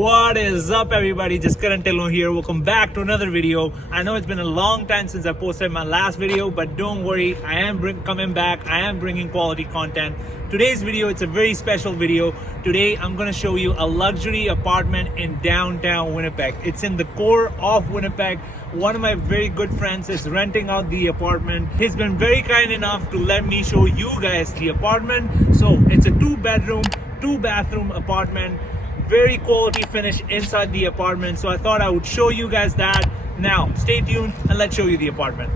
What is up, everybody? Just Dhillon here. Welcome back to another video. I know it's been a long time since I posted my last video, but don't worry, I am coming back. I am bringing quality content. Today's video, it's a very special video. Today I'm going to show you a luxury apartment in downtown Winnipeg. It's in the core of Winnipeg. One of my very good friends is renting out the apartment. He's been very kind enough to let me show you guys the apartment. So it's a 2-bedroom, 2-bathroom apartment. Very quality finish inside the apartment. So I thought I would show you guys that. Now, stay tuned and let's show you the apartment.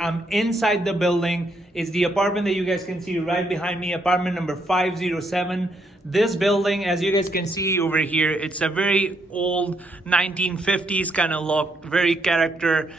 I'm inside the building. It's the apartment that you guys can see right behind me, apartment number 507. This building, as you guys can see over here, it's a very old 1950s kind of look, very character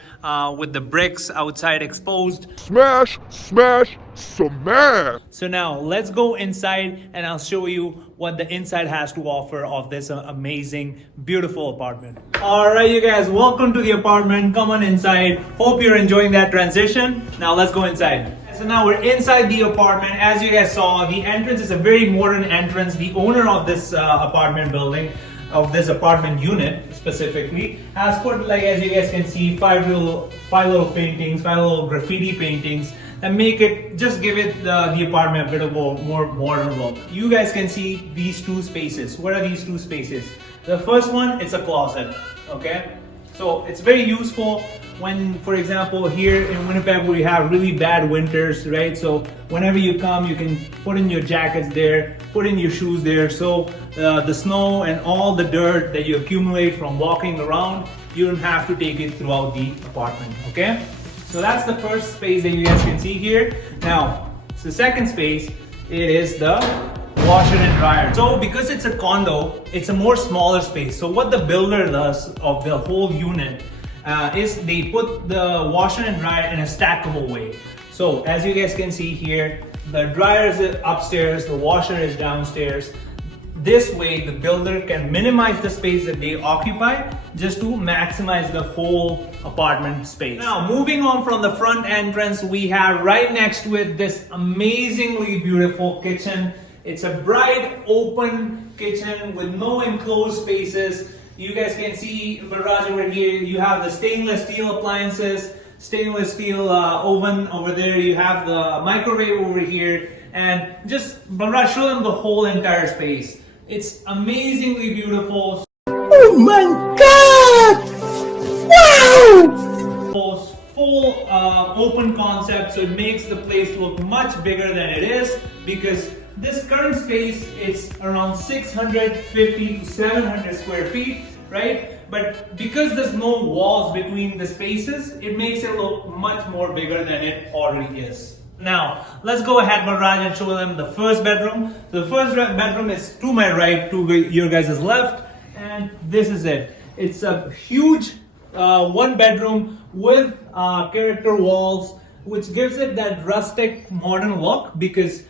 with the bricks outside exposed. Smash, smash, smash. So now let's go inside and I'll show you what the inside has to offer of this amazing, beautiful apartment. All right, you guys, welcome to the apartment. Come on inside. Hope you're enjoying that transition. Now let's go inside. So now we're inside the apartment. As you guys saw, the entrance is a very modern entrance. The owner of this apartment building, of this apartment unit specifically, has put, like as you guys can see, five little paintings, 5 little graffiti paintings that make it, just give it the apartment a bit of a more modern look. You guys can see these 2 spaces. What are these 2 spaces? The first one, it's a closet, okay? So it's very useful when, for example, here in Winnipeg we have really bad winters, right? So whenever you come, you can put in your jackets there, put in your shoes there. So the snow and all the dirt that you accumulate from walking around, you don't have to take it throughout the apartment, okay? So that's the first space that you guys can see here. Now, the second space, it is the washer and dryer. So because it's a condo, it's a more smaller space. So what the builder does of the whole unit is they put the washer and dryer in a stackable way. So as you guys can see here, the dryer is upstairs, the washer is downstairs. This way the builder can minimize the space that they occupy just to maximize the whole apartment space. Now moving on from the front entrance, we have right next to it this amazingly beautiful kitchen. It's a bright open kitchen with no enclosed spaces. You guys can see Barrage over here. You have the stainless steel appliances, stainless steel oven over there. You have the microwave over here, and just Barrage, show them the whole entire space. It's amazingly beautiful. Oh my God! Wow! Full open concept, so it makes the place look much bigger than it is, because this current space is around 650 to 700 square feet, right? But because there's no walls between the spaces, it makes it look much more bigger than it already is. Now, let's go ahead, Barrage, and show them the first bedroom. So the first bedroom is to my right, to your guys' left, and this is it. It's a huge 1-bedroom with character walls, which gives it that rustic modern look, because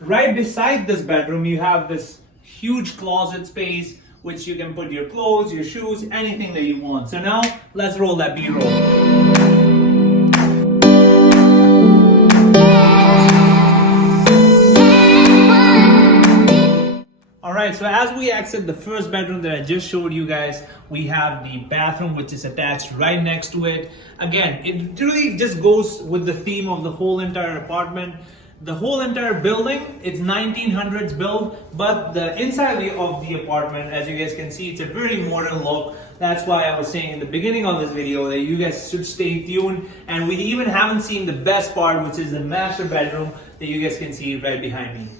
right beside this bedroom you have this huge closet space which you can put your clothes, your shoes, anything that you want. So now let's roll that B-roll. Alright, so as we exit the first bedroom that I just showed you guys, we have the bathroom which is attached right next to it. Again, it really just goes with the theme of the whole entire apartment. The whole entire building, it's 1900s built, but the inside of the apartment, as you guys can see, it's a very modern look. That's why I was saying in the beginning of this video that you guys should stay tuned. And we even haven't seen the best part, which is the master bedroom that you guys can see right behind me.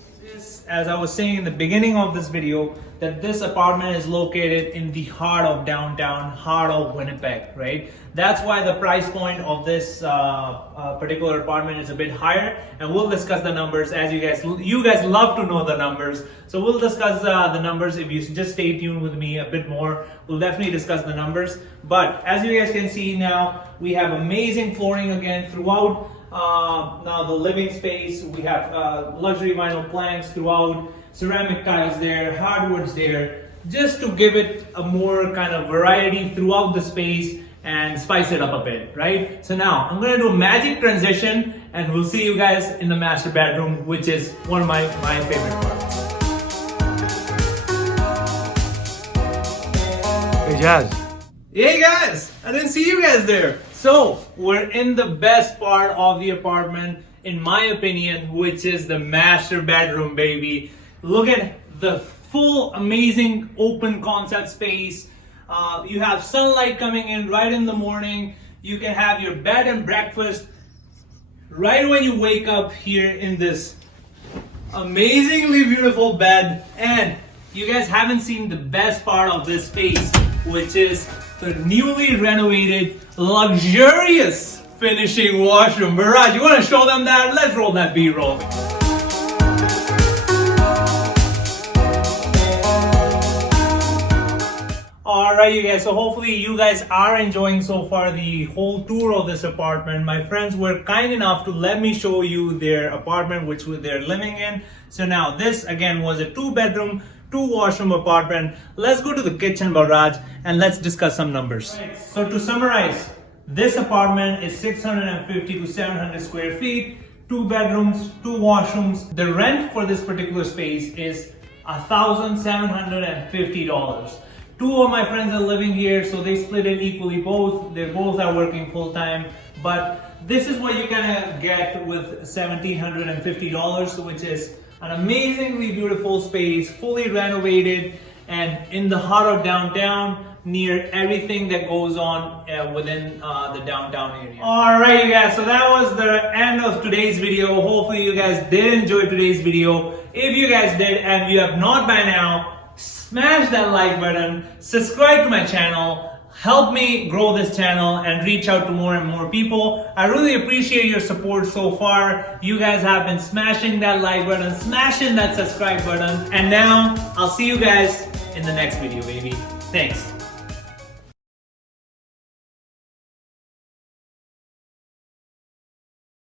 As I was saying in the beginning of this video, that this apartment is located in the heart of downtown, heart of Winnipeg, right? That's why the price point of this particular apartment is a bit higher, and we'll discuss the numbers. As you guys love to know the numbers, so we'll discuss the numbers. If you just stay tuned with me a bit more, we'll definitely discuss the numbers. But as you guys can see now, we have amazing flooring again throughout. Now the living space, we have luxury vinyl planks throughout, ceramic tiles there, hardwoods there. just to give it a more kind of variety throughout the space and spice it up a bit, right? So now I'm gonna do a magic transition and we'll see you guys in the master bedroom, which is one of my favorite parts. Hey Jazz. Hey guys, I didn't see you guys there. So we're in the best part of the apartment, in my opinion, which is the master bedroom, baby. Look at the full amazing open concept space. You have sunlight coming in right in the morning. You can have your bed and breakfast right when you wake up here in this amazingly beautiful bed. And you guys haven't seen the best part of this space, which is the newly renovated, luxurious finishing washroom. Barraj, you want to show them that? Let's roll that B-roll. Alright you guys, so hopefully you guys are enjoying so far the whole tour of this apartment. My friends were kind enough to let me show you their apartment which they're living in. So now this again was a 2-bedroom, 2-washroom apartment. Let's go to the kitchen, Barraj, and let's discuss some numbers. Right, so to summarize, this apartment is 650 to 700 square feet, 2 bedrooms, 2 washrooms. The rent for this particular space is $1,750. 2 of my friends are living here, so they split it equally both. They both are working full time, but this is what you kind of get with $1,750, which is an amazingly beautiful space, fully renovated, and in the heart of downtown, near everything that goes on within the downtown area. Alright you guys, so that was the end of today's video. Hopefully you guys did enjoy today's video. If you guys did and you have not by now, smash that like button, subscribe to my channel, help me grow this channel and reach out to more and more people. I really appreciate your support so far. You guys have been smashing that like button, smashing that subscribe button, and now I'll see you guys in the next video, baby. Thanks.